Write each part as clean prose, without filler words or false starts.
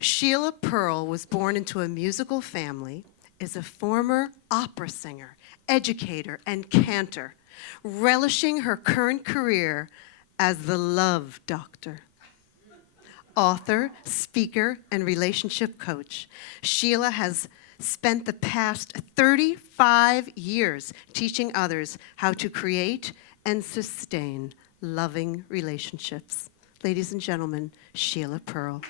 Sheila Pearl was born into a musical family, is a former opera singer, educator, and cantor, relishing her current career as the love doctor. Author, speaker, and relationship coach, Sheila has spent the past 35 years teaching others how to create and sustain loving relationships. Ladies and gentlemen, Sheila Pearl.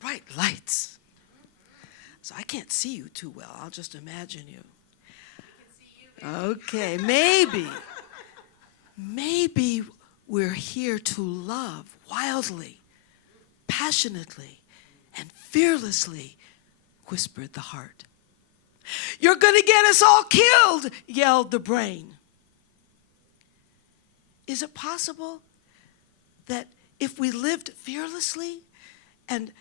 Bright lights. So I can't see you too well. I'll just imagine you. Okay, maybe we're here to love wildly, passionately, and fearlessly, whispered the heart. You're gonna get us all killed, yelled the brain. Is it possible that if we lived fearlessly and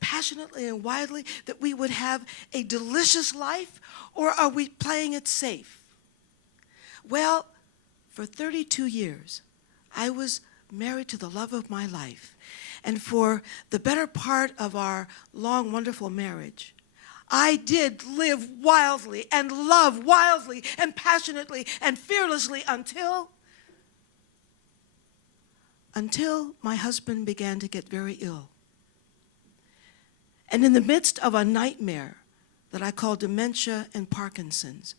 passionately and wildly, that we would have a delicious life, or are we playing it safe? Well, for 32 years, I was married to the love of my life. And for the better part of our long, wonderful marriage, I did live wildly and love wildly and passionately and fearlessly until my husband began to get very ill. And in the midst of a nightmare that I call dementia and Parkinson's,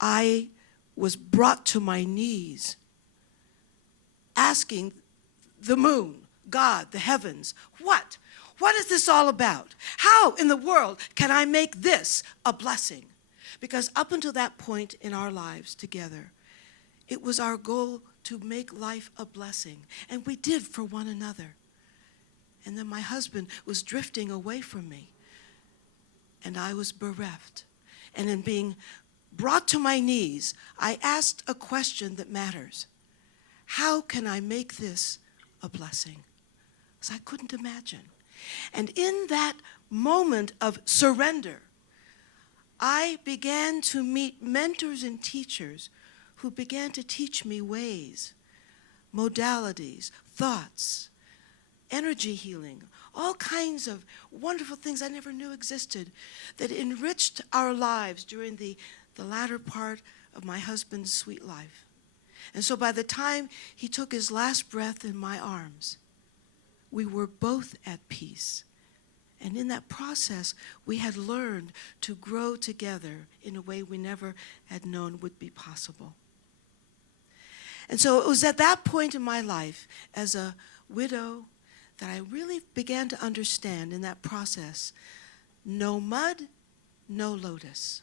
I was brought to my knees asking the moon, God, the heavens, what? What is this all about? How in the world can I make this a blessing? Because up until that point in our lives together, it was our goal to make life a blessing. And we did for one another. And then my husband was drifting away from me. And I was bereft. And in being brought to my knees, I asked a question that matters. How can I make this a blessing? Because I couldn't imagine. And in that moment of surrender, I began to meet mentors and teachers who began to teach me ways, modalities, thoughts, energy healing, all kinds of wonderful things I never knew existed that enriched our lives during the latter part of my husband's sweet life. And so by the time he took his last breath in my arms, we were both at peace. And in that process, we had learned to grow together in a way we never had known would be possible. And so it was at that point in my life, as a widow, that I really began to understand in that process, no mud, no lotus.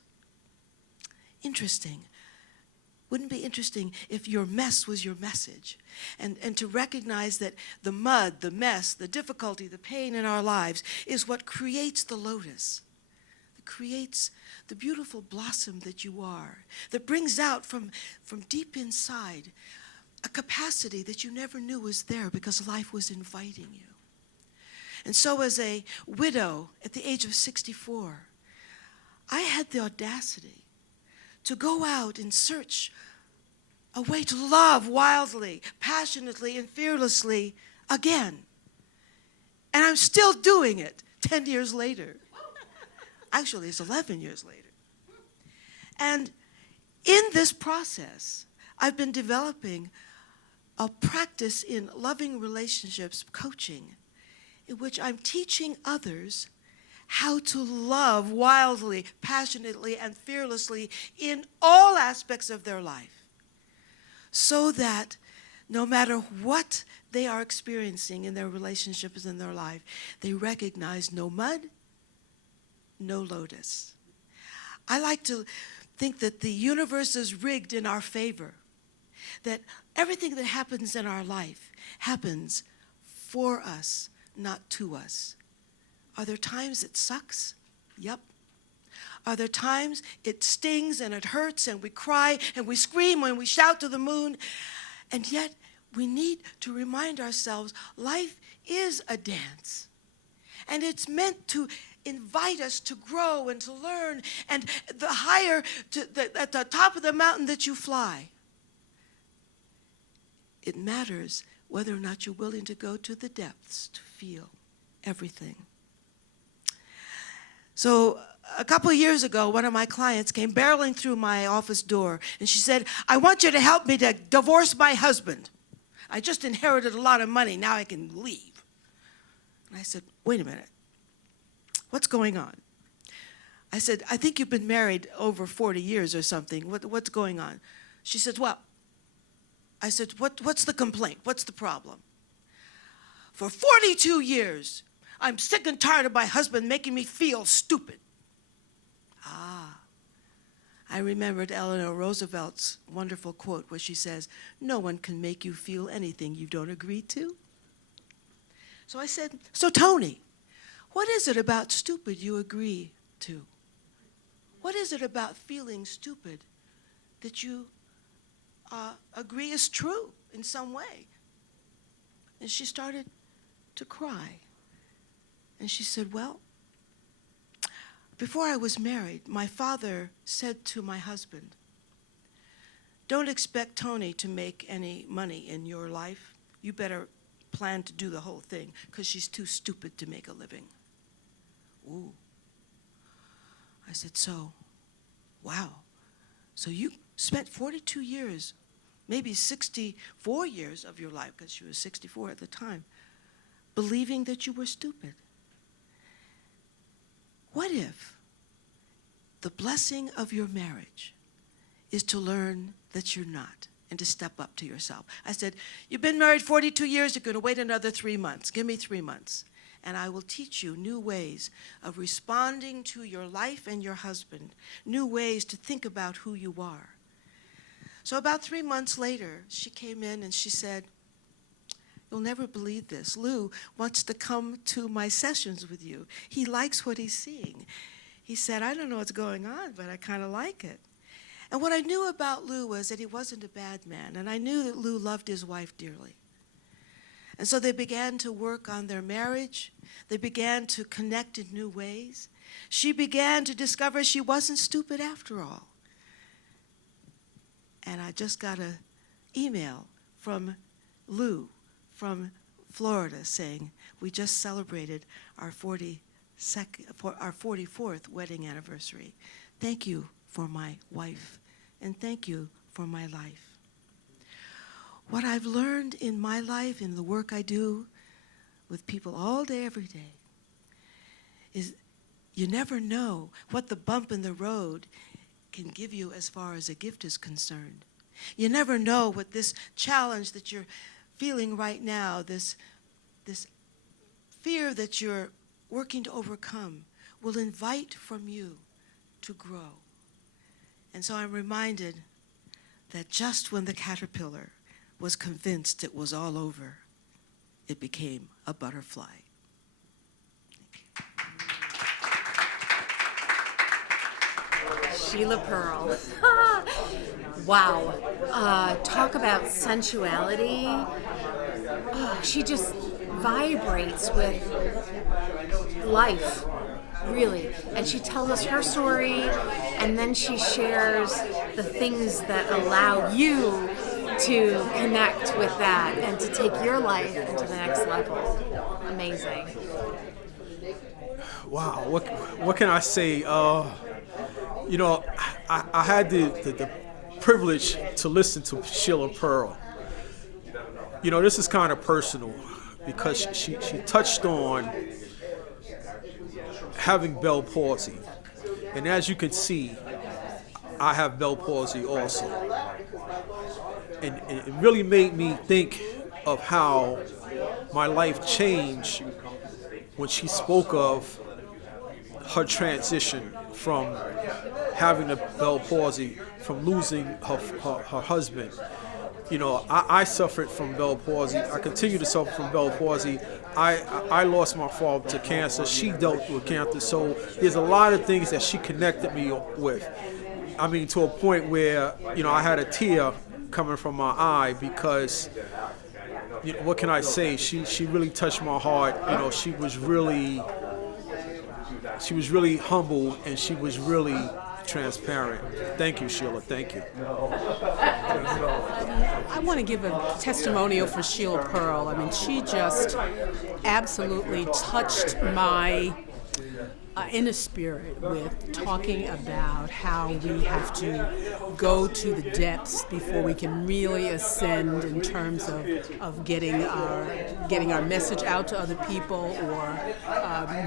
Interesting. Wouldn't it be interesting if your mess was your message? And to recognize that the mud, the mess, the difficulty, the pain in our lives is what creates the lotus, that creates the beautiful blossom that you are, that brings out from deep inside a capacity that you never knew was there because life was inviting you. And so as a widow at the age of 64, I had the audacity to go out and search a way to love wildly, passionately, and fearlessly again. And I'm still doing it 10 years later. Actually, it's 11 years later. And in this process, I've been developing a practice in loving relationships coaching, in which I'm teaching others how to love wildly, passionately, and fearlessly in all aspects of their life, so that no matter what they are experiencing in their relationships in their life, they recognize no mud, no lotus. I like to think that the universe is rigged in our favor, that everything that happens in our life happens for us, not to us. Are there times it sucks? Yep. Are there times it stings and it hurts and we cry and we scream and we shout to the moon? And yet we need to remind ourselves life is a dance. And it's meant to invite us to grow and to learn. And the higher, at the top of the mountain that you fly, it matters whether or not you're willing to go to the depths to feel everything. So a couple of years ago, one of my clients came barreling through my office door, and she said, I want you to help me to divorce my husband. I just inherited a lot of money. Now I can leave. And I said, wait a minute. What's going on? I said, I think you've been married over 40 years or something. What's going on? She said, well, I said, what's the complaint? What's the problem? For 42 years, I'm sick and tired of my husband making me feel stupid. I remembered Eleanor Roosevelt's wonderful quote where she says, no one can make you feel anything you don't agree to. So I said, so Tony, what is it about stupid you agree to? What is it about feeling stupid that you agree is true in some way? And she started to cry. And she said, well, before I was married, my father said to my husband, don't expect Tony to make any money in your life. You better plan to do the whole thing because she's too stupid to make a living. Ooh. I said, so, wow. So you spent 42 years, maybe 64 years of your life, because she was 64 at the time, believing that you were stupid. What if the blessing of your marriage is to learn that you're not and to step up to yourself? I said, you've been married 42 years, you're going to wait another 3 months. Give me 3 months, and I will teach you new ways of responding to your life and your husband, new ways to think about who you are. So about 3 months later, she came in and she said, you'll never believe this. Lou wants to come to my sessions with you. He likes what he's seeing. He said, I don't know what's going on, but I kind of like it. And what I knew about Lou was that he wasn't a bad man, and I knew that Lou loved his wife dearly. And so they began to work on their marriage. They began to connect in new ways. She began to discover she wasn't stupid after all. And I just got an email from Lou from Florida saying, we just celebrated our 44th wedding anniversary. Thank you for my wife, and thank you for my life. What I've learned in my life, in the work I do with people all day, every day, is you never know what the bump in the road can give you as far as a gift is concerned. You never know what this challenge that you're feeling right now, this fear that you're working to overcome, will invite from you to grow. And so I'm reminded that just when the caterpillar was convinced it was all over, it became a butterfly. Sheila Pearl. Wow. Talk about sensuality. Oh, she just vibrates with life, really. And she tells us her story, and then she shares the things that allow you to connect with that and to take your life into the next level. Amazing. Wow. What can I say? You know, I had the privilege to listen to Sheila Pearl. You know, this is kind of personal because she touched on having Bell palsy. And as you can see, I have Bell palsy also. And it really made me think of how my life changed when she spoke of her transition from having the Bell palsy, from losing her husband. You know, I suffered from Bell palsy. I continue to suffer from Bell palsy. I lost my father to cancer. She dealt with cancer. So there's a lot of things that she connected me with. I mean, to a point where, you know, I had a tear coming from my eye because, you know, what can I say? She really touched my heart. You know, she was really She was really humble, and she was really transparent. Thank you, Sheila. Thank you. I want to give a testimonial for Sheila Pearl. I mean, she just absolutely touched my inner spirit with talking about how we have to go to the depths before we can really ascend in terms of getting our message out to other people, or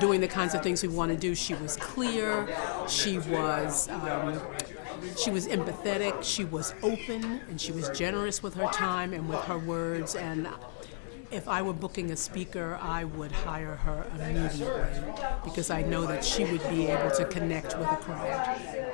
doing the kinds of things we want to do. She was clear. She was empathetic, she was open, and she was generous with her time and with her words. And if I were booking a speaker, I would hire her immediately, because I know that she would be able to connect with a crowd.